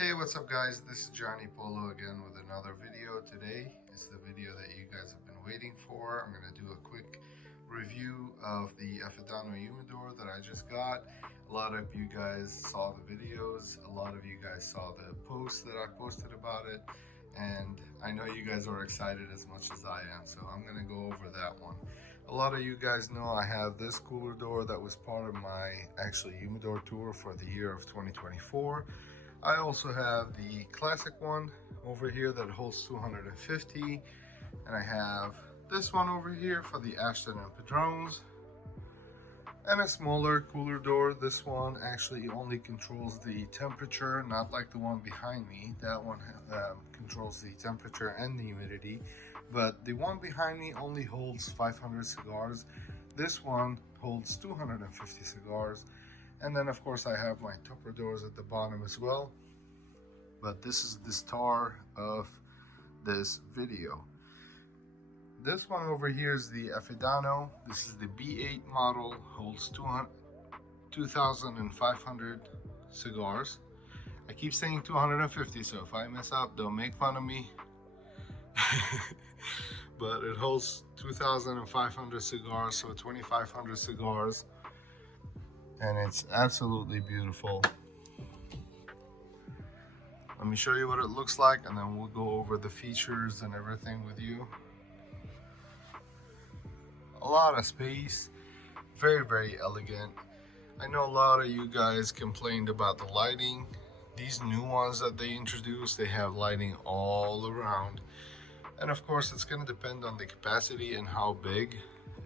Hey, what's up guys? This is Johnny Polo again with another video. Today is the video that you guys have been waiting for. I'm going to do a quick review of the Afidano humidor that I just got. A lot of you guys saw the videos, a lot of you guys saw the posts that I posted about it, and I know you guys are excited as much as I am, so I'm going to go over that one. A lot of you guys know I have this cooler door that was part of my humidor tour for the year of 2024. I also have the classic one over here that holds 250, and I have this one over here for the Ashton and Padrones, and a smaller cooler door. This one actually only controls the temperature, not like the one behind me. That one controls the temperature and the humidity, but the one behind me only holds 500 cigars. This one holds 250 cigars. And then of course I have my tupper doors at the bottom as well. But this is the star of this video. This one over here is the Afidano. This is the B8 model, holds 2,500 cigars. I keep saying 250, so if I mess up, don't make fun of me. But it holds 2,500 cigars, so 2,500 cigars. And it's absolutely beautiful. Let me show you what it looks like, and then we'll go over the features and everything with you. A lot of space, very elegant. I know a lot of you guys complained about the lighting. These new ones that they introduced, they have lighting all around, and of course it's going to depend on the capacity and how big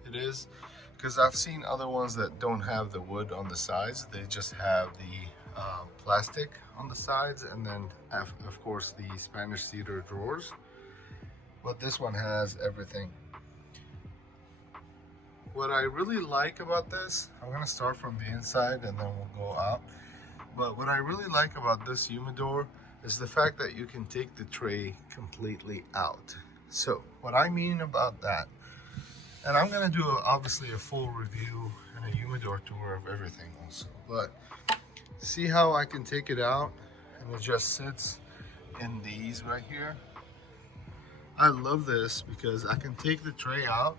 it is. Because I've seen other ones that don't have the wood on the sides, they just have the plastic on the sides, and then of course the Spanish cedar drawers. But this one has everything. What I really like about this, I'm gonna start from the inside and then we'll go out. But what I really like about this humidor is the fact that you can take the tray completely out. So what I mean about that, and I'm gonna do obviously a full review and a humidor tour of everything also, but see how I can take it out and it just sits in these right here. I love this because I can take the tray out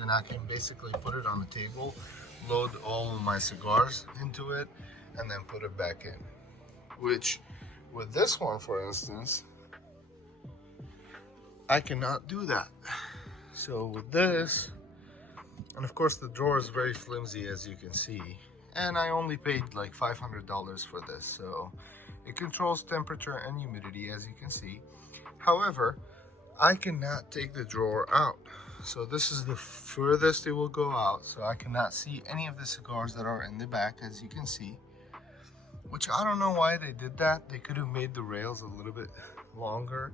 and I can basically put it on the table, load all of my cigars into it, and then put it back in. Which with this one, for instance, I cannot do that. So with this, and of course the drawer is very flimsy, as you can see, and I only paid like $500 for this, so it controls temperature and humidity, as you can see. However, I cannot take the drawer out, so this is the furthest it will go out, so I cannot see any of the cigars that are in the back, as you can see, which I don't know why they did that. They could have made the rails a little bit longer,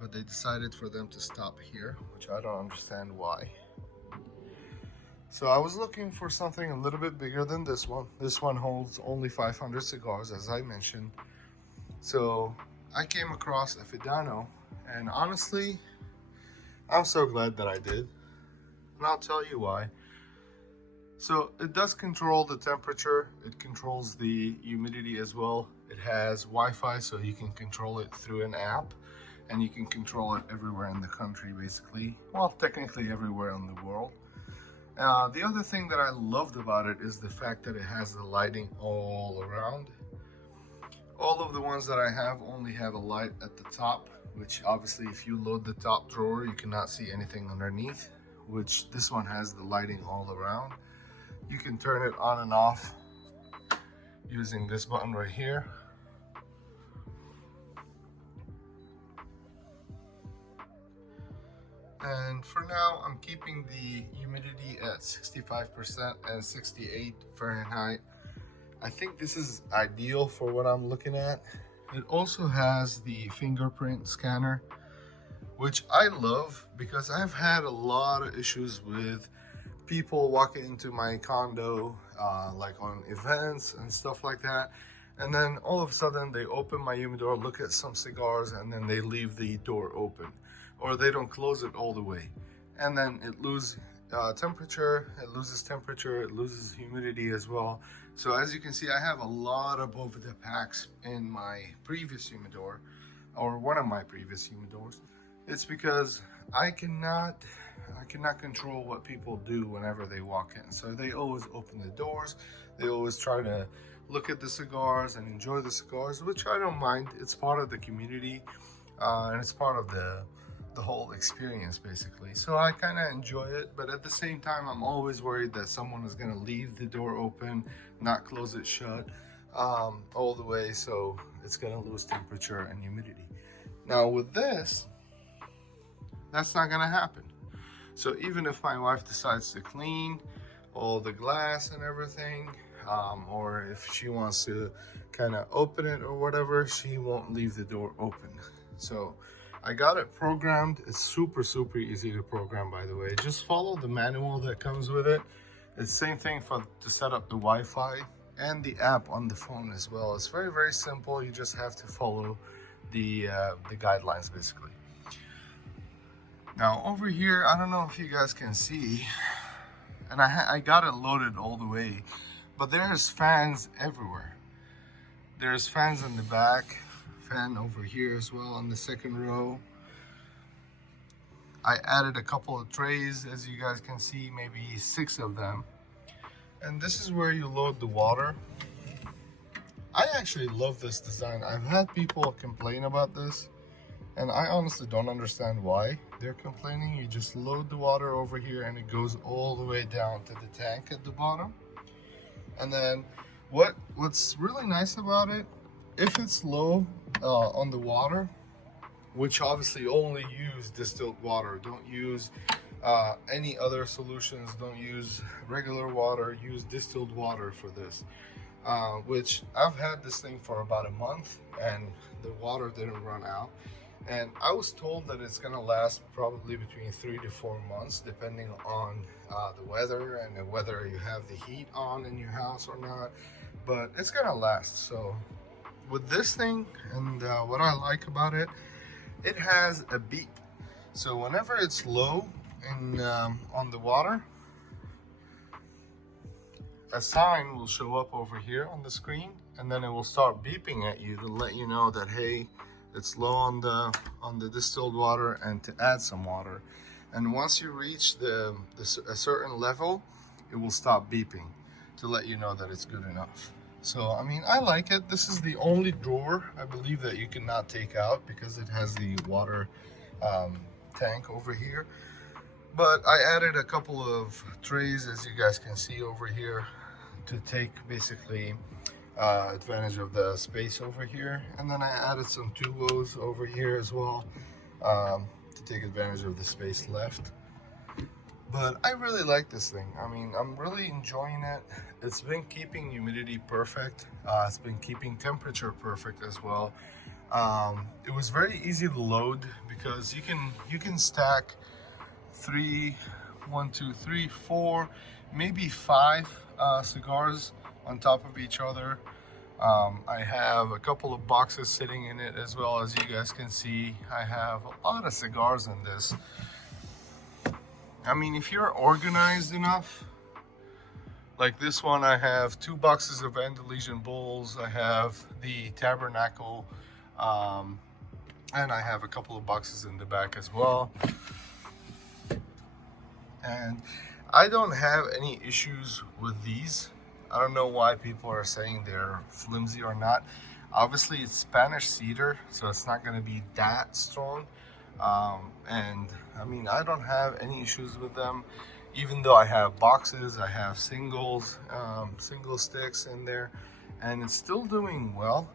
but they decided for them to stop here, which I don't understand why. So I was looking for something a little bit bigger than this one. This one holds only 500 cigars, as I mentioned. So I came across Afidano, and honestly, I'm so glad that I did. And I'll tell you why. So it does control the temperature. It controls the humidity as well. It has Wi-Fi, so you can control it through an app. And you can control it everywhere in the country, basically. Well, technically everywhere in the world. The other thing that I loved about it is the fact that it has the lighting all around. All of the ones that I have only have a light at the top, which obviously if you load the top drawer, you cannot see anything underneath, which this one has the lighting all around. You can turn it on and off using this button right here. And for now, I'm keeping the humidity at 65% and 68 Fahrenheit. I think this is ideal for what I'm looking at. It also has the fingerprint scanner, which I love because I've had a lot of issues with people walking into my condo, like on events and stuff like that. And then all of a sudden they open my humidor, look at some cigars, and then they leave the door open, or they don't close it all the way. And then it loses temperature, it loses humidity as well. So as you can see, I have a lot of over the packs in my previous humidor, or one of my previous humidors. It's because I cannot control what people do whenever they walk in. So they always open the doors. They always try to look at the cigars and enjoy the cigars, which I don't mind. It's part of the community, and it's part of the whole experience basically. So I kind of enjoy it, but at the same time I'm always worried that someone is going to leave the door open, not close it shut all the way, so it's going to lose temperature and humidity. Now with this, that's not going to happen. So even if my wife decides to clean all the glass and everything, or if she wants to kind of open it or whatever, she won't leave the door open. So I got it programmed. It's super easy to program, by the way. Just follow the manual that comes with it. It's the same thing to set up the Wi-Fi and the app on the phone as well. It's very simple. You just have to follow the guidelines basically. Now over here, I don't know if you guys can see, and I got it loaded all the way, but there's fans everywhere. There's fans in the back, fan over here as well on the second row. I added a couple of trays, as you guys can see, maybe 6 of them. And this is where you load the water. I actually love this design. I've had people complain about this, and I honestly don't understand why they're complaining. You just load the water over here and it goes all the way down to the tank at the bottom. And then what's really nice about it, if it's low on the water, which obviously only use distilled water, don't use any other solutions, don't use regular water, use distilled water for this, which I've had this thing for about a month and the water didn't run out. And I was told that it's gonna last probably between 3 to 4 months, depending on the weather and whether you have the heat on in your house or not, but it's gonna last. So with this thing, and what I like about it, it has a beep. So whenever it's low in on the water, a sign will show up over here on the screen, and then it will start beeping at you to let you know that, hey, it's low on the distilled water and to add some water. And once you reach a certain level, it will stop beeping to let you know that it's good enough. So I mean, I like it. This is the only drawer I believe that you cannot take out because it has the water tank over here. But I added a couple of trays, as you guys can see over here, to take basically advantage of the space over here. And then I added some tubos over here as well to take advantage of the space left. But I really like this thing. I mean, I'm really enjoying it. It's been keeping humidity perfect. It's been keeping temperature perfect as well. It was very easy to load because you can stack 1, 2, 3, 4, maybe 5 cigars on top of each other. I have a couple of boxes sitting in it as well, as you guys can see. I have a lot of cigars in this. I mean, if you're organized enough, like this one, I have 2 boxes of Andalusian bowls. I have the Tabernacle, and I have a couple of boxes in the back as well. And I don't have any issues with these. I don't know why people are saying they're flimsy or not. Obviously, it's Spanish cedar, so it's not going to be that strong. And I mean, I don't have any issues with them, even though I have boxes, I have singles, single sticks in there, and it's still doing well.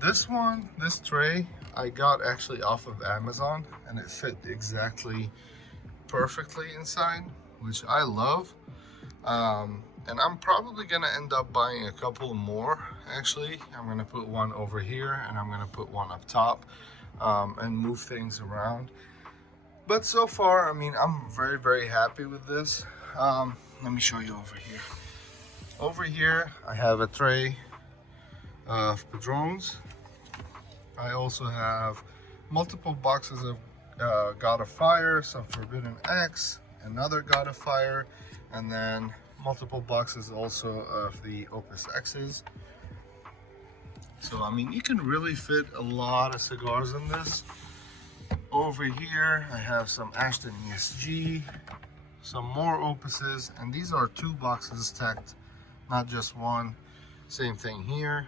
This one, this tray, I got actually off of Amazon, and it fit exactly perfectly inside, which I love. And I'm probably gonna end up buying a couple more. Actually, I'm gonna put one over here and I'm gonna put one up top, and move things around. But so far, I mean, I'm very happy with this. Let me show you over here. Over here, I have a tray of Padrones. I also have multiple boxes of God of Fire, some Forbidden X, another God of Fire, and then multiple boxes also of the Opus X's. So I mean, you can really fit a lot of cigars in this. Over here I have some Ashton ESG, some more Opuses, and these are 2 boxes stacked, not just one. Same thing here.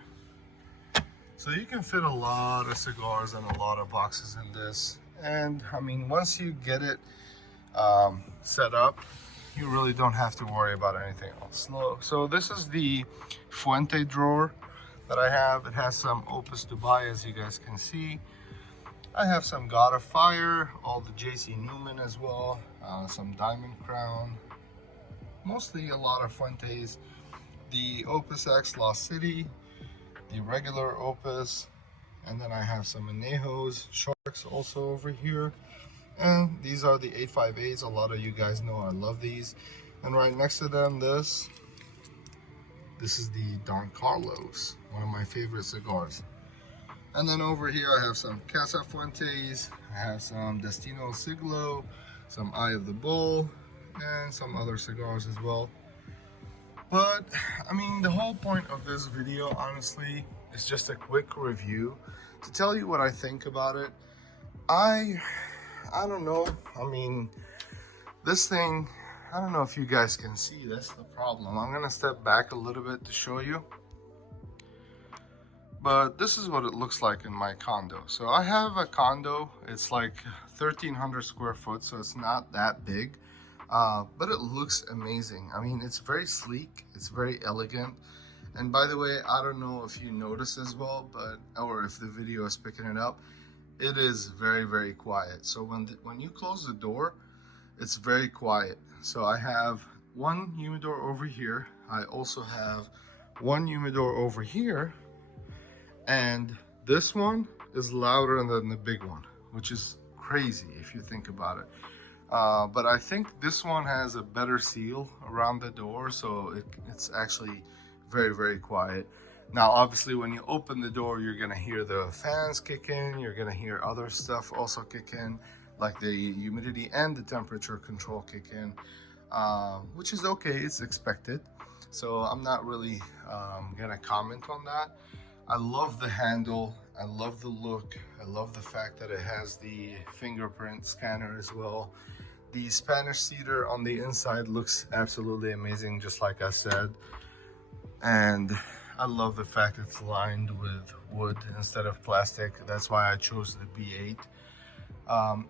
So you can fit a lot of cigars and a lot of boxes in this. And I mean, once you get it set up, you really don't have to worry about anything else. So this is the Fuente drawer that I have. It has some Opus Dubai, as you guys can see. I have some God of Fire, all the JC Newman as well, some Diamond Crown, mostly a lot of Fuentes, the Opus X Lost City, the regular Opus, and then I have some Anejos, Sharks also over here. And these are the 858s. A lot of you guys know I love these. And right next to them, this is the Don Carlos, one of my favorite cigars. And then over here I have some Casa Fuentes, I have some Destino Siglo, some Eye of the Bull, and some other cigars as well. But I mean, the whole point of this video, honestly, is just a quick review to tell you what I think about it. I don't know. I mean, this thing, I don't know if you guys can see. That's the problem. I'm gonna step back a little bit to show you. But this is what it looks like in my condo. So I have a condo. It's like 1,300 square foot, so it's not that big. But it looks amazing. I mean, it's very sleek, it's very elegant. And by the way, I don't know if you notice as well, or if the video is picking it up, it is very, very quiet. So when you close the door, it's very quiet. So I have one humidor over here. I also have one humidor over here. And this one is louder than the big one, which is crazy if you think about it. But I think this one has a better seal around the door, so it's actually very, very quiet. Now, obviously, when you open the door, you're gonna hear the fans kick in, you're gonna hear other stuff also kick in, like the humidity and the temperature control kick in, which is okay, it's expected. So I'm not really gonna comment on that. I love the handle, I love the look, I love the fact that it has the fingerprint scanner as well. The Spanish cedar on the inside looks absolutely amazing, just like I said. And I love the fact it's lined with wood instead of plastic. That's why I chose the B8.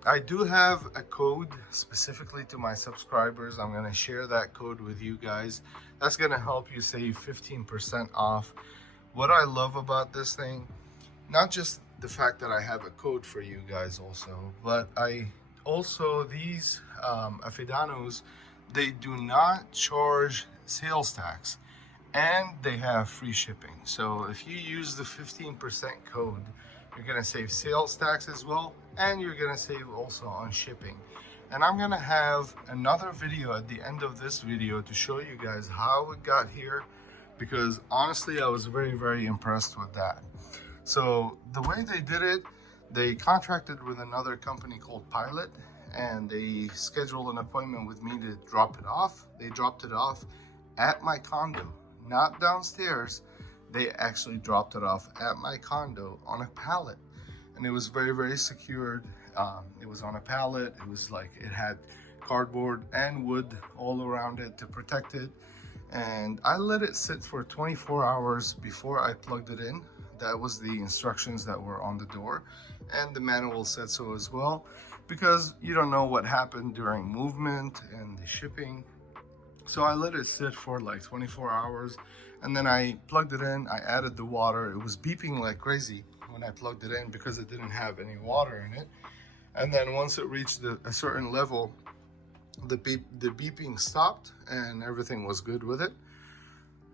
I do have a code specifically to my subscribers. I'm gonna share that code with you guys. That's gonna help you save 15% off. What I love about this thing, not just the fact that I have a code for you guys also, but these Afidanos, they do not charge sales tax and they have free shipping. So if you use the 15% code, you're gonna save sales tax as well, and you're gonna save also on shipping. And I'm gonna have another video at the end of this video to show you guys how it got here, because honestly, I was very, very impressed with that. So the way they did it, they contracted with another company called Pilot, and they scheduled an appointment with me to drop it off. They dropped it off at my condo, not downstairs. They actually dropped it off at my condo on a pallet, and it was very, very secured. It was on a pallet. It was like, it had cardboard and wood all around it to protect it. And I let it sit for 24 hours before I plugged it in. That was the instructions that were on the door, and the manual said so as well, because you don't know what happened during movement and the shipping. So I let it sit for like 24 hours, and then I plugged it in. I added the water. It was beeping like crazy when I plugged it in because it didn't have any water in it. And then once it reached a certain level, the beeping stopped and everything was good with it.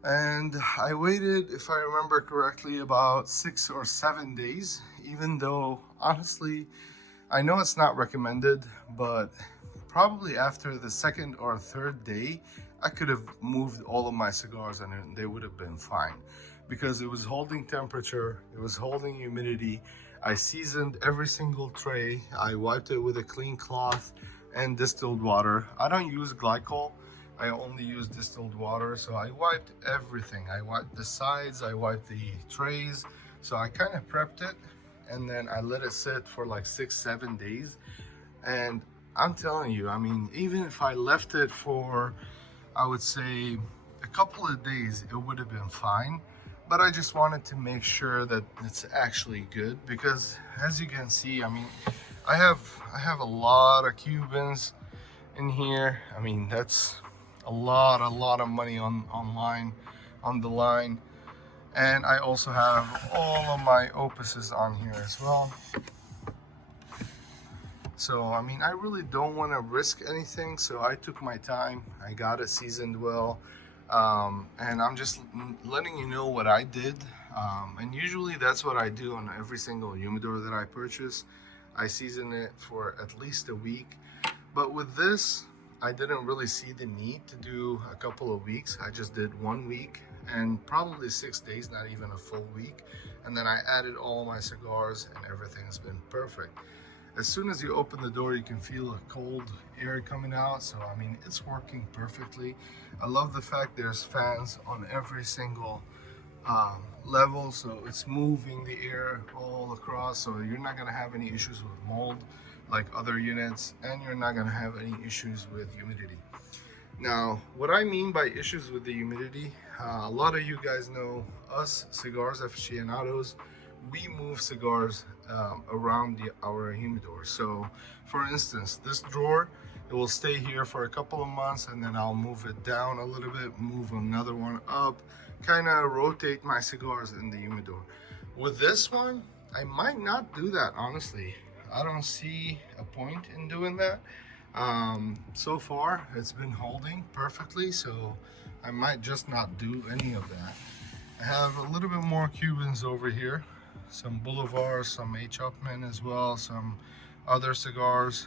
And I waited, if I remember correctly, about 6 or 7 days, even though honestly I know it's not recommended, but probably after the second or third day I could have moved all of my cigars and they would have been fine, because it was holding temperature, it was holding humidity. I seasoned every single tray. I wiped it with a clean cloth and distilled water. I don't use glycol. I only use distilled water, so I wiped everything. I wiped the sides, I wiped the trays. So I kind of prepped it, and then I let it sit for like 6-7 days. And I'm telling you, I mean, even if I left it for, I would say, a couple of days, it would have been fine. But I just wanted to make sure that it's actually good, because as you can see, I mean, I have a lot of Cubans in here. I mean, that's a lot of money on the line. And I also have all of my opuses on here as well. So I mean, I really don't want to risk anything, so I took my time. I got it seasoned well, and I'm just letting you know what I did. And usually that's what I do on every single humidor that I purchase. I season it for at least a week. But with this, I didn't really see the need to do a couple of weeks. I just did 1 week and probably 6 days, not even a full week. And then I added all my cigars, and everything's been perfect. As soon as you open the door, you can feel a cold air coming out. So I mean, it's working perfectly. I love the fact there's fans on every single level, so it's moving the air all across, so you're not going to have any issues with mold like other units, and you're not going to have any issues with humidity. Now, what I mean by issues with the humidity, a lot of you guys know us cigars aficionados, we move cigars around our humidor. So for instance, this drawer, it will stay here for a couple of months, and then I'll move it down a little bit, move another one up, kind of rotate my cigars in the humidor. With this one, I might not do that, honestly. I don't see a point in doing that. So far it's been holding perfectly, so I might just not do any of that. I have a little bit more Cubans over here, some Boulevards, some H. Upmann as well, some other cigars,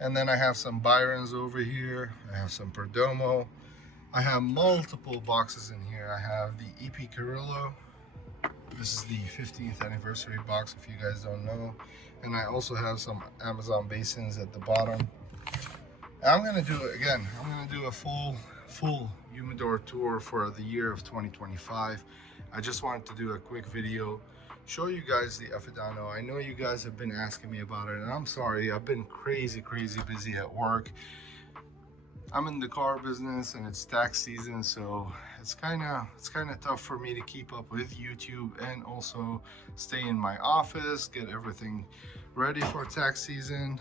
and then I have some Byrons over here. I have some Perdomo. I have multiple boxes in here. I have the EP Carrillo. This is the 15th anniversary box, if you guys don't know. And I also have some Amazon basins at the bottom. I'm gonna do it again. I'm gonna do a full humidor tour for the year of 2025. I just wanted to do a quick video, show you guys the Afidano. I know you guys have been asking me about it, and I'm sorry, I've been crazy busy at work. I'm in the car business and it's tax season, so it's kind of tough for me to keep up with YouTube and also stay in my office, get everything ready for tax season.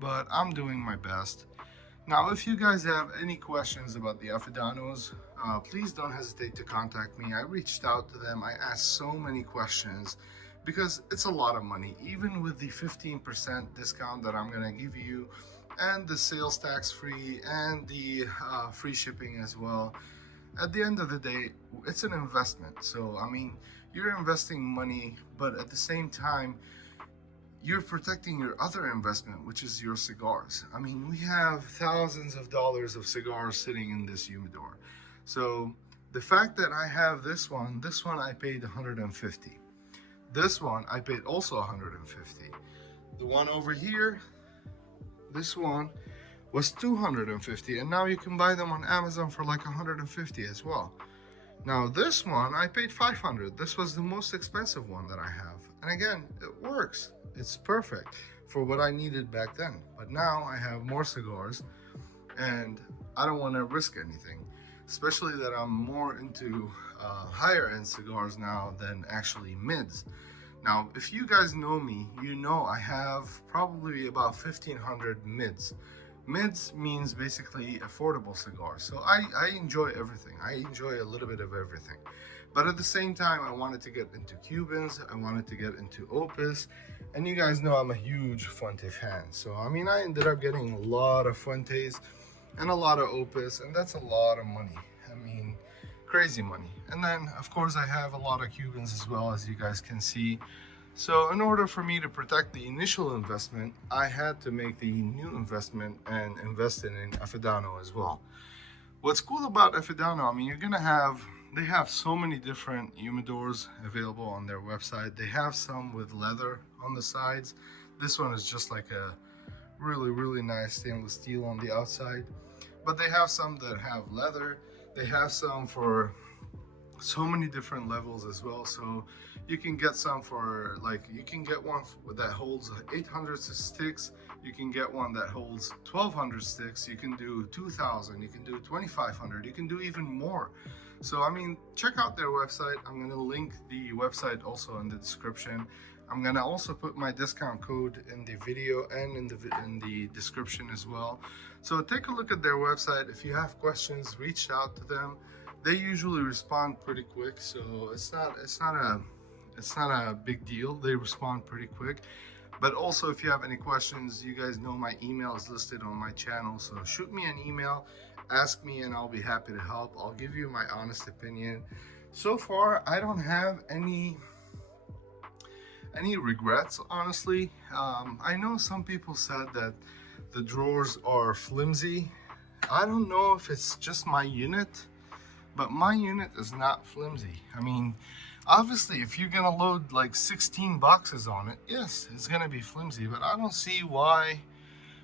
But I'm doing my best. Now, if you guys have any questions about the Afidanos, please don't hesitate to contact me. I reached out to them. I asked so many questions because it's a lot of money. Even with the 15% discount that I'm gonna give you, and the sales tax free, and the free shipping as well, at the end of the day, it's an investment. So I mean, you're investing money, but at the same time, you're protecting your other investment, which is your cigars. I mean, we have thousands of dollars of cigars sitting in this humidor. So the fact that I have this one I paid 150. This one I paid also 150. The one over here, this one was 250, and now you can buy them on Amazon for like 150 as well. Now this one I paid 500. This was the most expensive one that I have, and again, it works. It's perfect for what I needed back then. But now I have more cigars, and I don't want to risk anything, especially that I'm more into higher end cigars now than actually mids. Now, if you guys know me, you know I have probably about 1,500 mids. Mids means basically affordable cigars. So I enjoy everything. I enjoy a little bit of everything. But at the same time, I wanted to get into Cubans. I wanted to get into Opus. And you guys know I'm a huge Fuente fan. So, I mean, I ended up getting a lot of Fuentes and a lot of Opus. And that's a lot of money. I mean, crazy money. And then, of course, I have a lot of Cubans as well, as you guys can see. So in order for me to protect the initial investment, I had to make the new investment and invest in Afidano as well. What's cool about Afidano, I mean, they have so many different humidors available on their website. They have some with leather on the sides. This one is just like a really nice stainless steel on the outside. But they have some that have leather. They have some for so many different levels as well. So you can get some for, like, you can get one that holds 800 sticks. You can get one that holds 1200 sticks. You can do 2000, you can do 2500, you can do even more. So I mean, check out their website. I'm going to link the website also in the description. I'm going to also put my discount code in the video and in the description as well. So take a look at their website. If you have questions, reach out to them. They usually respond pretty quick, so it's not a big deal. They respond pretty quick. But also, if you have any questions, you guys know my email is listed on my channel, so shoot me an email, ask me, and I'll be happy to help. I'll give you my honest opinion. So far, I don't have any regrets, honestly. I know some people said that the drawers are flimsy. I don't know if it's just my unit, but my unit is not flimsy. I mean, obviously, if you're gonna load like 16 boxes on it, yes, it's gonna be flimsy, but I don't see why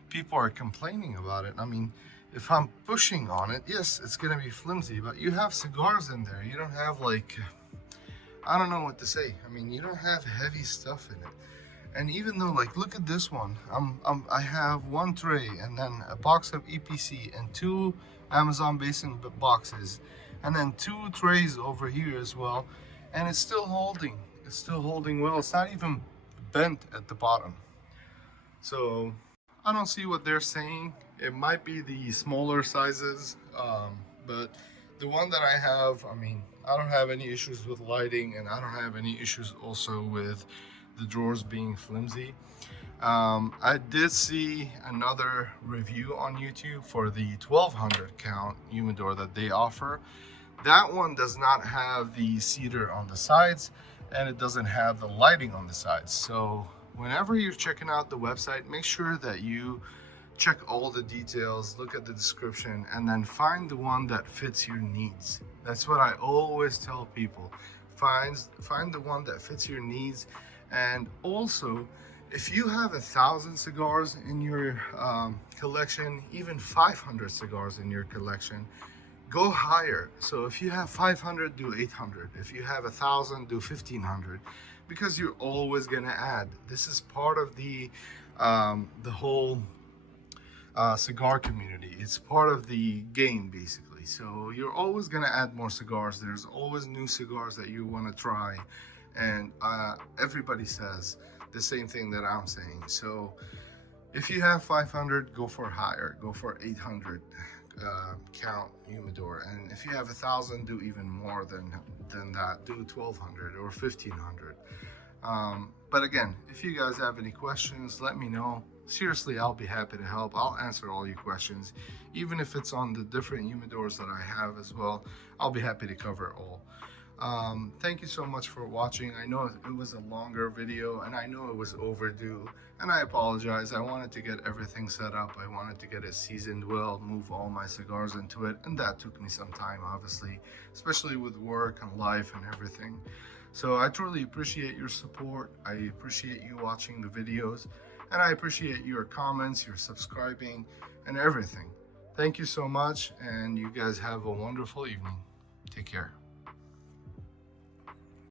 people are complaining about it. I mean, if I'm pushing on it, yes, it's gonna be flimsy, but you have cigars in there. You don't have, like, I don't know what to say. I mean, you don't have heavy stuff in it. And even though, like, look at this one. I have one tray and then a box of EPC and 2 Amazon basin boxes, and then 2 trays over here as well, and it's still holding. It's still holding well. It's not even bent at the bottom. So I don't see what they're saying. It might be the smaller sizes, but the one that I have, I mean, I don't have any issues with lighting, and I don't have any issues also with the drawers being flimsy. I did see another review on YouTube for the 1200 count humidor that they offer. That one does not have the cedar on the sides, and it doesn't have the lighting on the sides. So whenever you're checking out the website, make sure that you check all the details, look at the description, and then find the one that fits your needs. That's what I always tell people. Find the one that fits your needs. And also, if you have 1,000 cigars in your collection, even 500 cigars in your collection, go higher. So if you have 500, do 800. If you have 1,000, do 1,500, because you're always gonna add. This is part of the whole cigar community. It's part of the game, basically. So you're always gonna add more cigars. There's always new cigars that you want to try, and everybody says the same thing that I'm saying. So if you have 500, go for higher. Go for 800 count humidor, and if you have 1,000, do even more than that. Do 1,200 or 1,500. But again, if you guys have any questions, let me know. Seriously, I'll be happy to help. I'll answer all your questions, even if it's on the different humidors that I have as well. I'll be happy to cover all. Thank you so much for watching. I know it was a longer video, and I know it was overdue, and I apologize. I wanted to get everything set up. I wanted to get it seasoned well, move all my cigars into it, and that took me some time, obviously, especially with work and life and everything. So I truly appreciate your support. I appreciate you watching the videos, and I appreciate your comments, your subscribing, and everything. Thank you so much, and you guys have a wonderful evening. Take care.